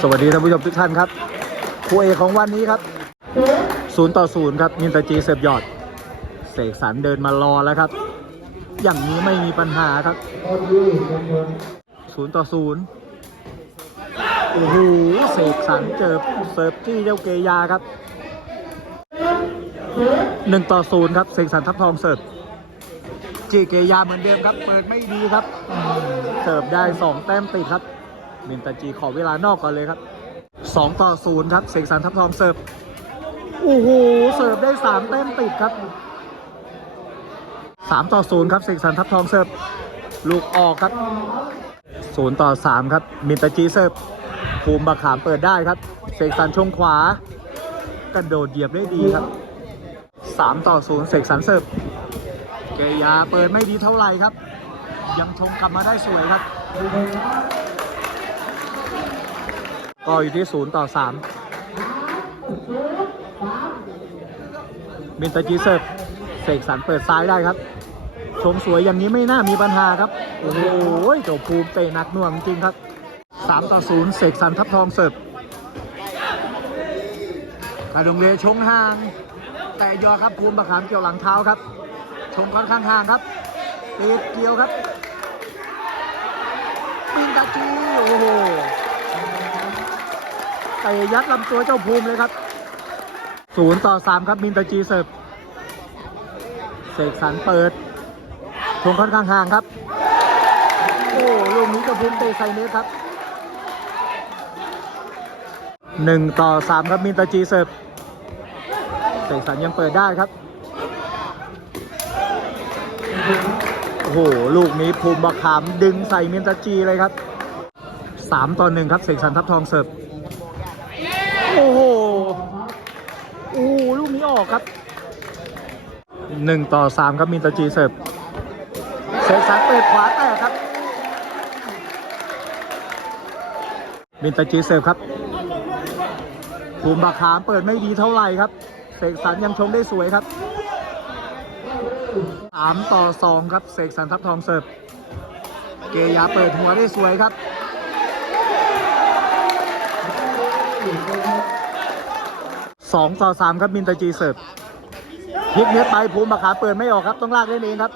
สวัสดีท่านผู้ชมทุกท่านครับคู่เอกของวันนี้ครับศูนย์ต่อศูนย์ครับมินตาจีเสิร์ฟยอด เสกสรรเดินมารอแล้วครับ อย่างนี้ไม่มีปัญหาครับศูนย์ต่อศูนย์โอ้โหเสกสรรเจอเสิร์ฟที่เจ้าเกยาครับหนึ่งต่อศูนย์ครับเสกสรรทับทองเสิร์ฟจีเกยาเหมือนเดิมครับ เปิดไม่ดีครับ เสิร์ฟได้สองแต้มติดครับ มินตาจีขอเวลานอกก่อนเลยครับ 2 ต่อ 0 ครับ เสกสรรทับทองเสิร์ฟโอ้โหเสิร์ฟได้3แต้มติดครับ 3 ต่อ 0 ครับ เสกสรรทับทองเสิร์ฟลูกออกครับ 0 ต่อ 3 ครับ มินตาจีเสิร์ฟภูมิบาขามเปิดได้ครับ เสกสรรชงขวา กระโดดเหยียบได้ดีครับ 3 ต่อ 0 เสกสรรเสิร์ฟเกยาเปิดไม่ดีเท่าไหร่ครับ ยังชงกลับมาได้สวยครับ ก็อยู่ที่ศูนย์ต่อสามมินตาจีเซิร์ฟเสกสรรเปิดซ้ายได้ครับชมสวยอย่างนี้ไม่น่ามีปัญหาครับ โอ้โหเจ้าภูมิเตะหนักหน่วงจริงครับสามต่อศูนย์เสกสรรทับทองเสิร์ฟกระดงเรชงห่าง แต่ยอครับภูมิประขามเกี่ยวหลังเท้าครับ ชงค่อนข้างห่างครับตีเกี่ยวครับมินตาจีโอ้โห ตะยัดลำตัวเจ้าภูมิเลยครับศูนย์ต่อสามครับมินตจีเสิร์ฟเสกสรรเปิดทงค่อนข้างห่างครับ โอ้ลูกนี้เจ้าภูมิเตะใส่เน็ตครับหนึ่งต่อสามครับมินตจีเสิร์ฟเสกสรรยังเปิดได้ครับโอ้โหลูกนี้ภูมิบักขามดึงใส่มินตจีเลยครับสามต่อหนึ่งครับ เสกสรรทับทองเสิร์ฟ โอ้โห โอ้โหลูกนี้ออกครับหนึ่งต่อสามครับมินตาจีเสิร์ฟเซซันเปิดขวาแตกครับ มินตาจีเสิร์ฟครับภูมิบาขามเปิดไม่ดีเท่าไหร่ครับ เสกสรรยังชงได้สวยครับสามต่อสองครับ เสกสรรทับทองเสิร์ฟ เกยาเปิดหัวได้สวยครับ สองต่อสามครับมินตาจีเสิร์ฟพิกเน็ตไปภูมิบาขาเปิดไม่ออกครับ ต้องลากเล่นเองครับ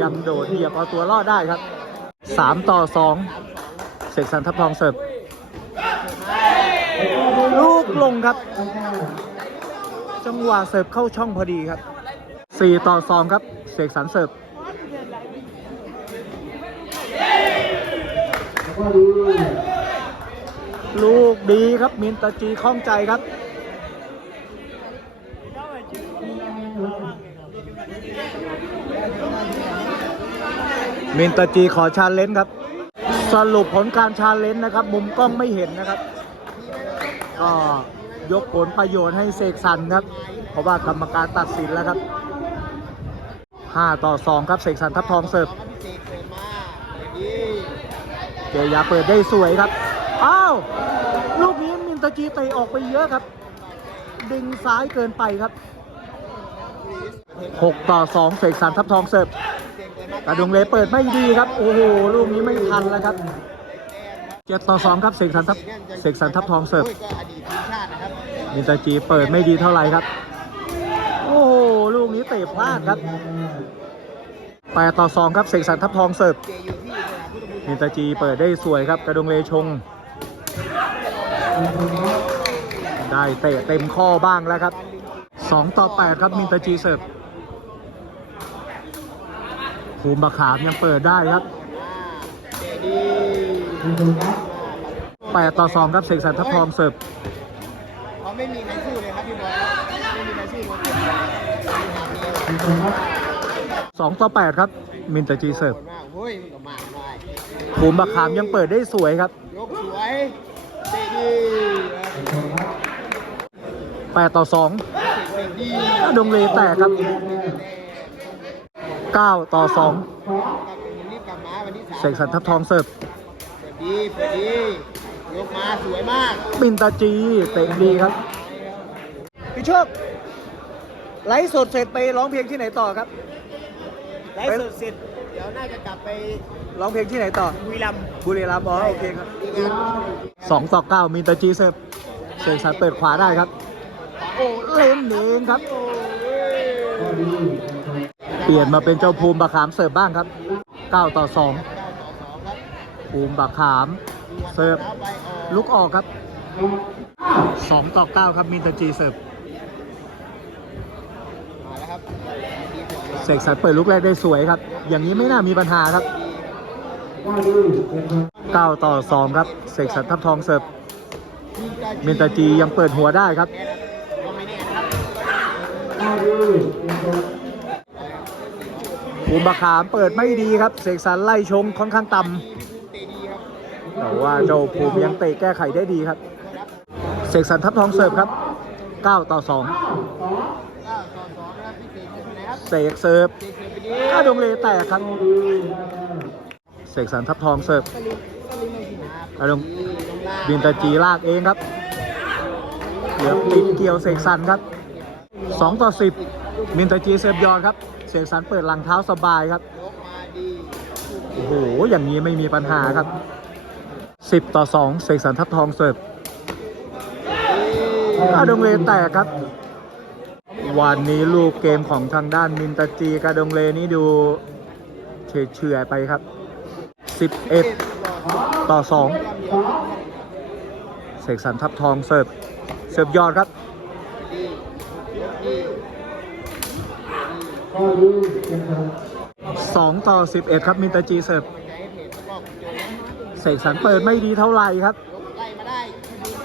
ยังโดดเหยียบเอาตัวรอดได้ครับสามต่อสองเสกสรรทับทองเสิร์ฟลูกลงครับ จังหวะเสิร์ฟเข้าช่องพอดีครับสี่ต่อสองครับเสกสรรเสิร์ฟลูก ดีครับมินตาจีคล่องใจครับ มินตาจีขอชาเลนจ์ครับ สรุปผลการชาเลนจ์นะครับ มุมกล้องไม่เห็นนะครับก็ยกผลประโยชน์ให้เสกสรรครับ เพราะว่ากรรมการตัดสินแล้วครับ 5 ต่อ 2 ครับเสกสรรทับทองเสิร์ฟเจยาเปิดได้สวยครับ อ้าว ลูกนี้มินตาจีเตะออกไปเยอะครับ ดึงซ้ายเกินไปครับ 6 ต่อ 2 เสกสรรทับทองเสิร์ฟกระดุงเลเปิดไม่ดีครับ โอ้โห ลูกนี้ไม่ทันแล้วครับ 7 ต่อ 2 ครับเสกสรรทับเสกสรรทับทองเสิร์ฟมินตาจีเปิดไม่ดีเท่าไหร่ครับ โอ้โห ลูกนี้เตะพลาดครับ 8 ต่อ 2 ครับเสกสรรทับทองเสิร์ฟมินตาจีเปิดได้สวยครับ กระดงเลชง ได้เตะเต็มข้อบ้างแล้วครับ 2 ต่อ 8 ครับมินตาจีเสิร์ฟภูมิบาขามยังเปิดได้ครับ 8 ต่อ 2 ครับเสกสรรทับทองเสิร์ฟเขาไม่มีใครสู้เลยครับพี่บอลไม่มีใครสู้เลยครับ2ต่อ8ครับ มินตาจีเสิร์ฟภูมิบาขามยังเปิดได้สวยครับยกสวย เจดี8ต่อ2เจดีกระดงเลแตกครับ9ต่อ2กลับวันนี้กลับมาวันที่สามเสกสรรทับทองเสิร์ฟเปิดดีเปิดดียกมาสวยมากมินตาจีเตะดีครับ พี่โชคไลฟ์สดเสร็จไปร้องเพลงที่ไหนต่อครับ ไลฟ์สดเสร็จ เดี๋ยวน่าจะกลับไป ร้องเพลงที่ไหนต่อ บุรีรัมย์บุรีรัมย์อ๋อโอเคครับสองต่อเก้ามินตาจีเสิร์ฟเสกสรรเปิดขวาได้ครับ โอ้เล่นเองครับ เปลี่ยนมาเป็นเจ้าภูมิบะขามเสิร์ฟบ้างครับเก้าต่อสองเก้าต่อสองครับภูมิบะขาม เสิร์ฟแล้วไปออกลุกออกครับสองต่อเก้าครับมินตาจีเสิร์ฟมาแล้วครับดีสุดยอดเสกสรรเปิดลุกแรกได้สวยครับ อย่างนี้ไม่น่ามีปัญหาครับ เก้าต่อสองครับ เสกสรรทับทองเสิร์ฟมินตาจียังเปิดหัวได้ครับภูมิบะขามเปิดไม่ดีครับ เสกสรรไล่ชงค่อนข้างต่ำแต่ว่าเจ้าภูมิยังเตะแก้ไขได้ดีครับ เสกสรรทับทองเสิร์ฟครับ 9 ต่อเก้าต่อสองเตะไม่เป็นไรครับ2เสกเสิร์ฟก้าดงเลแตกครับ เสกสรรทับทองเสิร์ฟสลิมสลิมไม่ผิดนะครับอารมณ์ดีลงล่างบินตาจีลากเองครับเหลือติดเกี่ยวเสกสรรครับ 2 ต่อ 10 มินตาจีเสิร์ฟยอดครับ เสกสรรเปิดหลังเท้าสบายครับยกมาดีโอ้โห อย่างนี้ไม่มีปัญหาครับ 10 ต่อ 2 เสกสรรทับทองเสิร์ฟกาดงเลแตกครับ วันนี้ลูกเกมของทางด้านมินตาจีกาดงเลนี่ดูเฉื่อยๆไปครับ 11 ต่อ 2 เสกสรรทับทองเสิร์ฟเสิร์ฟยอดครับดียกดี2ต่อ11ครับมินตาจีเสิร์ฟเสกสรรเปิดไม่ดีเท่าไหร่ครับเ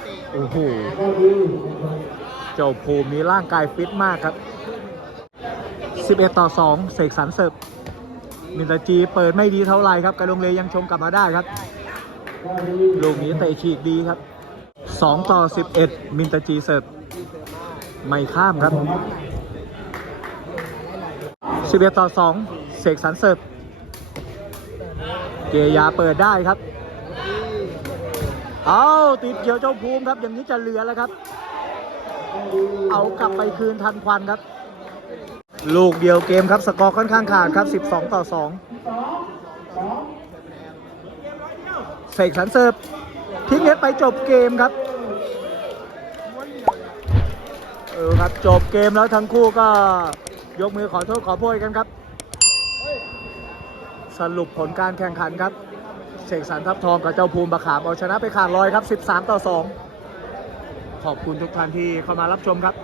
ตะโอ้โหเจ้าภูมินี้ร่างกายฟิตมากครับ11ต่อ2เสกสรรเสิร์ฟ มินตาจีเปิดไม่ดีเท่าไหร่ครับกระดงเลยังชมกลับมาได้ครับ ลูกนี้เตะฉีกดีครับ 2 ต่อ 11 มินตาจีเสิร์ฟไม่ข้ามครับ 11 ต่อ 2 เสกสรรเสิร์ฟเกียร์ยาเปิดได้ครับ เอาติดเกี่ยวเจ้าภูมิครับ อย่างนี้จะเหลือแล้วครับ เอากลับไปคืนทันควันครับ ลูกเดียวเกมครับ สกอร์ค่อนข้างขาดครับ 12 ต่อ 2 เสกสรรเสิร์ฟทิ้งเน็ตไปจบเกมครับ เออครับ จบเกมแล้วทั้งคู่ก็ยกมือขอโทษขอโพยกันครับ สรุปผลการแข่งขันครับ เสกสรรทับทองกับเจ้าภูมิบะขามเอาชนะไปขาดลอยครับ 13 ต่อ 2 ขอบคุณทุกท่านที่เข้ามารับชมครับ